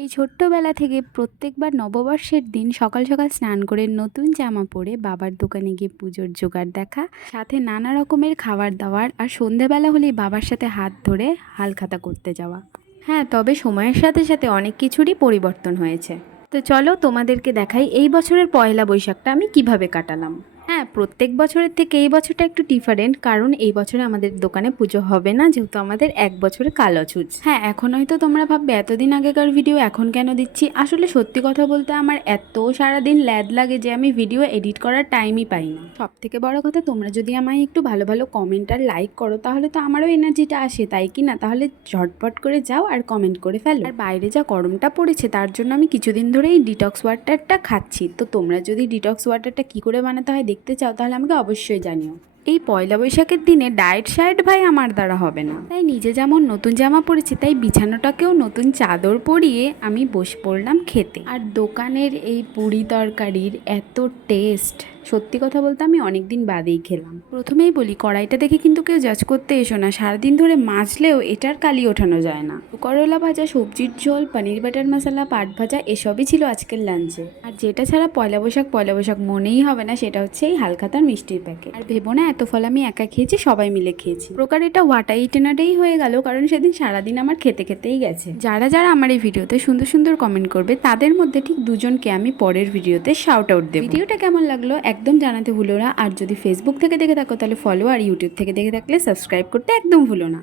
এই ছোট্টবেলা থেকে প্রত্যেকবার নববর্ষের দিন সকাল সকাল স্নান করে নতুন জামা পরে বাবার দোকানে গিয়ে পুজোর জোগাড় দেখা, সাথে নানা রকমের খাবার দাবার, আর সন্ধেবেলা হলেই বাবার সাথে হাত ধরে হালখাতা করতে যাওয়া। হ্যাঁ, তবে সময়ের সাথে সাথে অনেক কিছুরই পরিবর্তন হয়েছে। তো চলো তোমাদেরকে দেখাই এই বছরের পয়লা বৈশাখটা আমি কিভাবে কাটালাম। হ্যাঁ, প্রত্যেক বছরের থেকে এই বছরটা একটু ডিফারেন্ট, কারণ এই বছরে আমাদের দোকানে পুজো হবে না, যেহেতু আমাদের এক বছরে কালো ছুঁচ। হ্যাঁ, এখন হয়তো তোমরা ভাববে এতদিন আগেকার ভিডিও এখন কেন দিচ্ছি। আসলে সত্যি কথা বলতে আমার এত সারাদিন ল্যাদ লাগে যে আমি ভিডিও এডিট করার টাইমই পাই না। সব থেকে বড় কথা, তোমরা যদি আমায় একটু ভালো ভালো কমেন্ট আর লাইক করো তাহলে তো আমারও এনার্জিটা আসে, তাই কি না? তাহলে ঝটপট করে যাও আর কমেন্ট করে ফেলো। আর বাইরে যা গরমটা পড়েছে তার জন্য আমি কিছুদিন ধরে এই ডিটক্স ওয়াটারটা খাচ্ছি। তো তোমরা যদি ডিটক্স ওয়াটারটা কী করে বানাতে হয় দেখতে চাও তাহলে আমাকে অবশ্যই জানিও। এই পয়লা বৈশাখের দিনে ডায়েট শায়েট ভাই আমার দ্বারা হবে না, তাই নিজে যেমন নতুন জামা পরেছি তাই বিছানাটাকেও নতুন চাদর পরিয়ে আমি বসে পড়লাম খেতে। আর দোকানের এই পুরি তরকারির এত টেস্ট, সত্যি কথা বলতে আমি অনেক দিন বাদেই খেলাম। প্রথমেই বলি, কড়াইটা দেখে কিন্তু কেউ জাজ করতে এসো না, সারাদিন ধরে মাজলেও এটার কালি ওঠানো যায় না। করলা ভাজা, সবজির ঝোল, পনির বাটার মশলা, পাট ভাজা এসবই ছিল আজকের লাঞ্চে। আর যেটা ছাড়া পয়লা বৈশাখ মনেই হবে না সেটা হচ্ছে এই হালখাতার মিষ্টির প্যাকেট। আর ভেবো না এত ফল আমি একা খেয়েছি, সবাই মিলে খেয়েছি। প্রকার এটা ওয়াটা ইটেনাডেই হয়ে গেল, কারণ সেদিন সারাদিন আমার খেতে খেতেই গেছে। যারা যারা আমার এই ভিডিওতে সুন্দর সুন্দর কমেন্ট করবে তাদের মধ্যে ঠিক দুজনকে আমি পরের ভিডিওতে শাউট আউট দেব। ভিডিওটা কেমন লাগলো একদম জানাতে ভুলো না। আর যদি ফেসবুক থেকে দেখে থাকো তাহলে ফলো, আর ইউটিউব থেকে দেখে থাকলে সাবস্ক্রাইব করতে একদম ভুলো না।